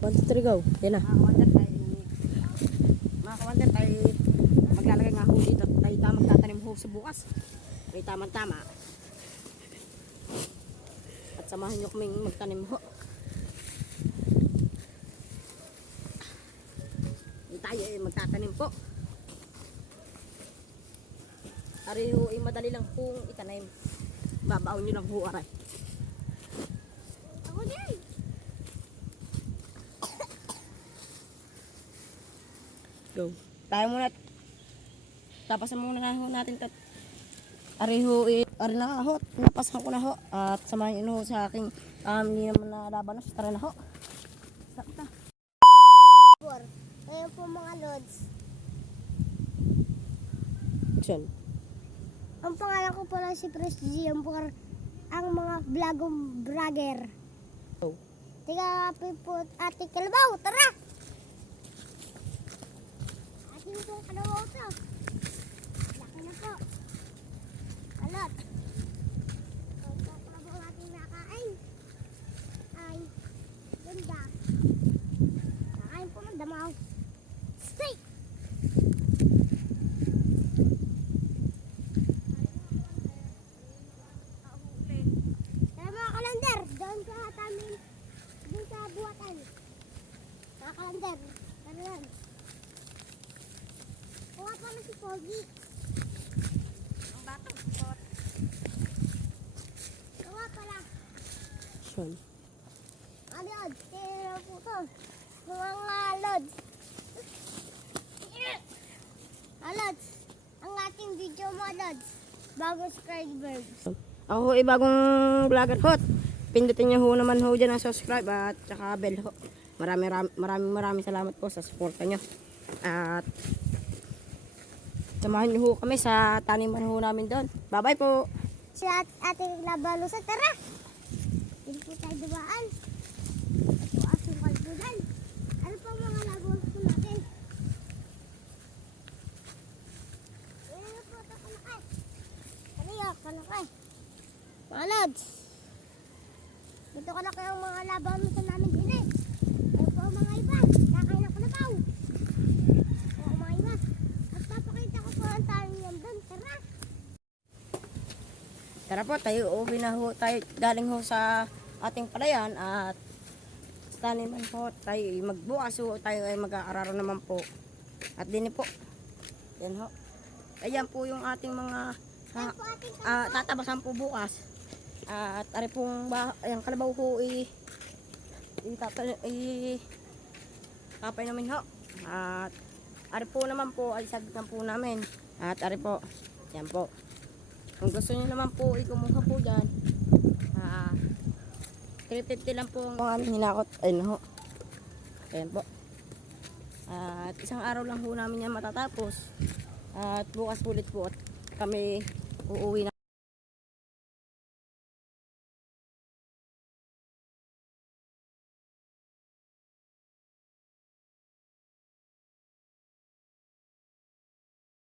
1, 2, 3, go. Yan na. Mga kawander tayo maglalagay nga ho dito. Tayo magtatanim ho sa bukas. May tamang-tama. At samahan nyo kaming magtanim ho. Tayo magtatanim po. Ari ho ay madali lang pong itanim. Babaon nyo lang ho aray. Ako din. Go. Tayo muna. Tapasan muna na ho natin. Ari ho ari na ho. Napasan ko na ho. At samahan nyo ho sa aking hindi naman nalaban na. Tara na ho. Saan ka? Ngayon po mga lods. Action. Ang pangalan ko pala si Pres G. Ang mga vlogger. Oh. Tiga po ate kalabaw. Tara! Ating po kalabaw to. Laki na po. Alot. Ang po kalabaw natin nakain. Ay, ganda. Nakain po ng damaw. Steak! Tara mga kalender, doon sa tamin, doon sa buwatan. Mga kalender, tara lang. Kuha pala si Pogi. Ang batang spot. Kuha pala. Action. Alod, tira po to. Mga lods. Lods, ang ating video mo, Lods. Bago subscribers. Ako ho ay bagong vlogger ho. Pindutin niyo ho naman ho dyan ang subscribe at saka bell ho. Maraming salamat po sa suporta niyo. At samahan niyo ho kami sa taniman ho namin doon. Bye-bye po. Si ating labalusa, tara! Hindi po tayo dumaan. Ito ating kalbudan. Ano pa mga labalusa natin? Ano po ito kalakay? Ano yun? Kalakay. Mga lods. Dito kalakay ang mga labalusa namin din eh. Ano po ang mga iba? Kakain ako na tao. O mga iba. At papakita ko po ang taniman doon. Tara! Tara po, tayo uwi na ho. Tayo galing ho sa ating palayan at sa taniman po tayo magbukas ho. Tayo ay mag-aararo naman po. At din po. Yan ho. Ayan po yung ating mga tatabasan po bukas. At ari pong ayan, kalabaw ho kapay namin ho. At ari po naman po ay sagitan po namin. At ari po, yan po. Kung gusto niyo naman po kumuha po dyan, 350 lang po ang aming hinakot. Ayun ho. Ayan po. At isang araw lang po namin yan matatapos. At bukas ulit po at kami uuwi na.